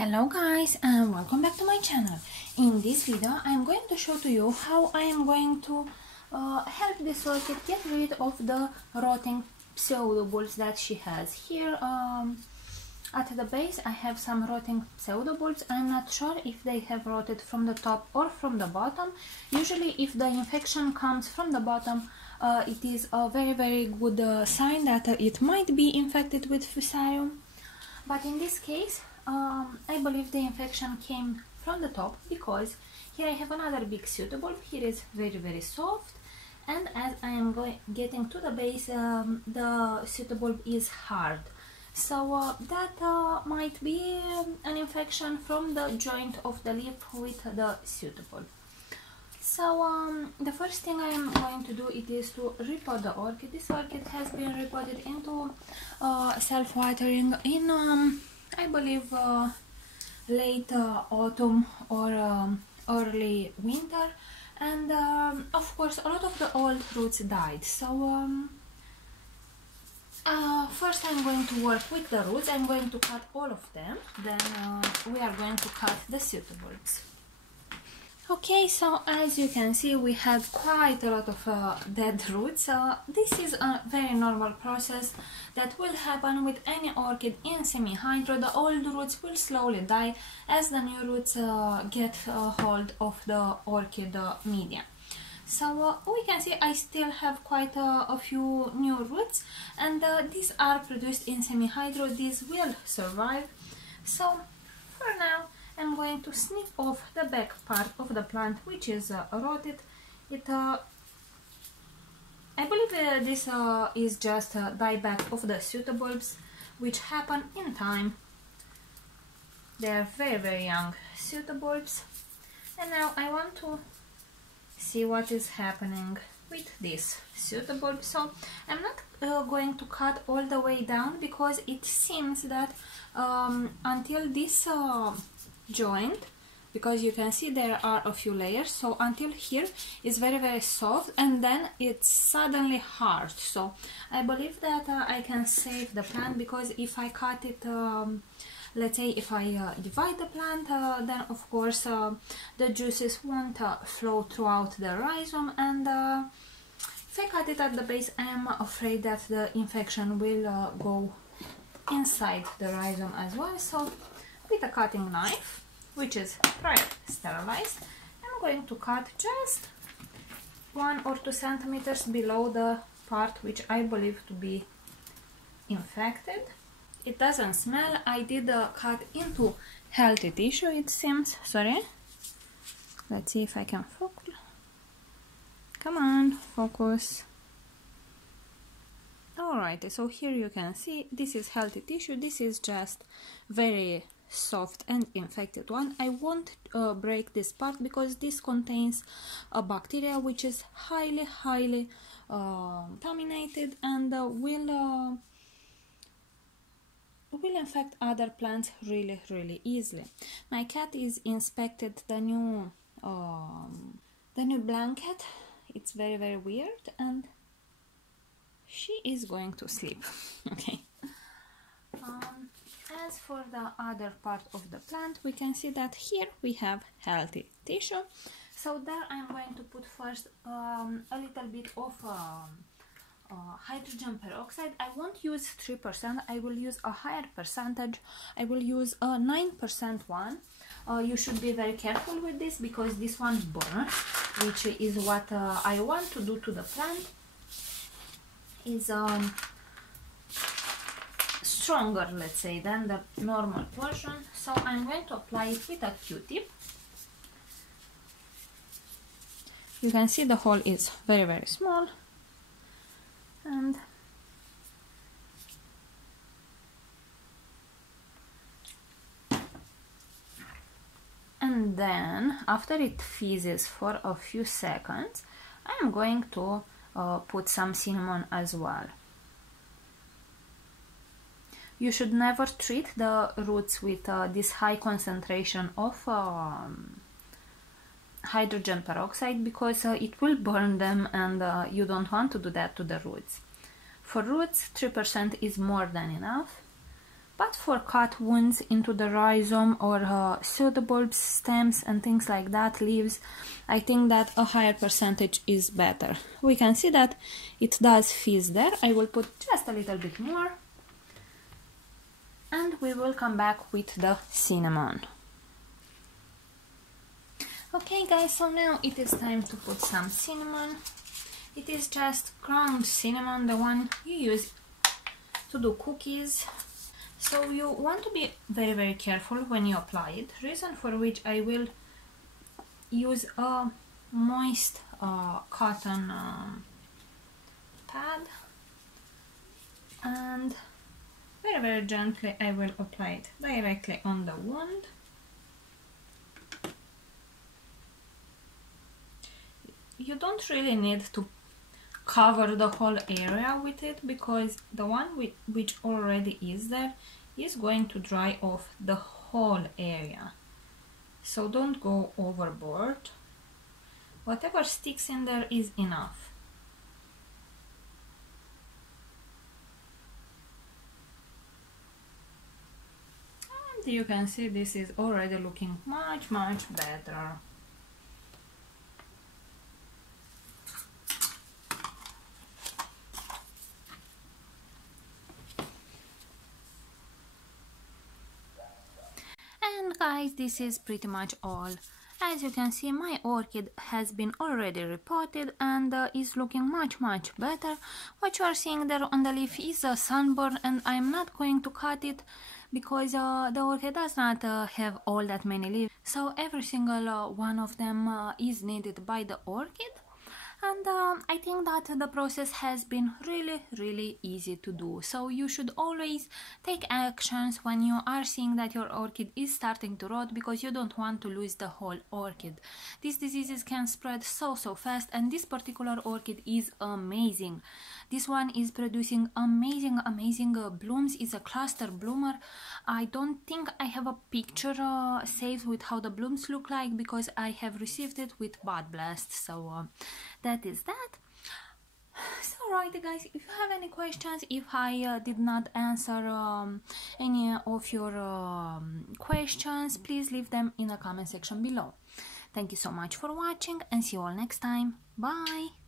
Hello guys and welcome back to my channel. In this video I'm going to show to you how I am going to help this orchid get rid of the rotting pseudobulbs that she has. Here at the base I have some rotting pseudobulbs. I'm not sure if they have rotted from the top or from the bottom. Usually if the infection comes from the bottom, it is a very good sign that it might be infected with Fusarium. But in this case I believe the infection came from the top, because here I have another big pseudobulb. Here is very soft, and as I am getting to the base, the pseudobulb is hard. So that might be an infection from the joint of the leaf with the pseudobulb. So the first thing I am going to do is to repot the orchid. This orchid has been repotted into self-watering in I believe late autumn or early winter, and of course a lot of the old roots died. So first I'm going to work with the roots. I'm going to cut all of them, then we are going to cut the pseudobulbs. Okay, so as you can see we had quite a lot of dead roots. This is a very normal process that will happen with any orchid in semi-hydro. The old roots will slowly die as the new roots get hold of the orchid media. So we can see I still have quite a few new roots, and these are produced in semi-hydro. These will survive. So for now I'm going to snip off the back part of the plant, which is rotted. I believe this is just a dieback of the pseudobulbs, which happen in time. They are very young pseudobulbs. And now I want to see what is happening with this pseudobulb. So I'm not going to cut all the way down, because it seems that until this joint, because you can see there are a few layers, so until here is very soft, and then it's suddenly hard. So I believe that I can save the plant, because if I cut it, let's say if I divide the plant, then of course the juices won't flow throughout the rhizome, and if I cut it at the base, I am afraid that the infection will go inside the rhizome as well. So with a cutting knife, which is prior sterilized, I'm going to cut just 1 or 2 centimeters below the part which I believe to be infected. It doesn't smell. I did cut into healthy tissue, it seems. Sorry. Let's see if I can focus. Come on, focus. Alright, so here you can see this is healthy tissue. This is just very soft and infected one. I won't break this part, because this contains a bacteria which is highly contaminated and will infect other plants really easily. My cat is inspected the new blanket. It's very weird, and she is going to sleep. Okay. As for the other part of the plant, we can see that here we have healthy tissue. So there I'm going to put first a little bit of hydrogen peroxide. I won't use 3%, I will use a higher percentage. I will use a 9% one. You should be very careful with this, because this one burns, which is what I want to do to the plant. Is stronger, let's say, than the normal portion. So I'm going to apply it with a Q-tip. You can see the hole is very small, and then after it fizzes for a few seconds, I'm going to put some cinnamon as well. You should never treat the roots with this high concentration of hydrogen peroxide, because it will burn them, and you don't want to do that to the roots. For roots, 3% is more than enough. but for cut wounds into the rhizome or pseudobulbs stems and things like that, leaves, I think that a higher percentage is better. We can see that it does fizz there. I will put just a little bit more and we will come back with the cinnamon. Okay guys, so now it is time to put some cinnamon. It is just ground cinnamon, the one you use to do cookies. So you want to be very careful when you apply it, reason for which I will use a moist cotton pad, and very gently I will apply it directly on the wound. You don't really need to cover the whole area with it, because the one which already is there is going to dry off the whole area. So don't go overboard. Whatever sticks in there is enough. And you can see this is already looking much better. And guys, this is pretty much all. As you can see, my orchid has been already repotted and is looking much better. What you are seeing there on the leaf is a sunburn, and I'm not going to cut it because the orchid does not have all that many leaves. So every single one of them is needed by the orchid. And I think that the process has been really easy to do. So you should always take actions when you are seeing that your orchid is starting to rot, because you don't want to lose the whole orchid. These diseases can spread so fast, and this particular orchid is amazing. This one is producing amazing blooms. It's a cluster bloomer. I don't think I have a picture saved with how the blooms look like, because I have received it with bud blast. So that is that. So right guys, if you have any questions, if I did not answer any of your questions, please leave them in the comment section below. Thank you so much for watching, and see you all next time. Bye.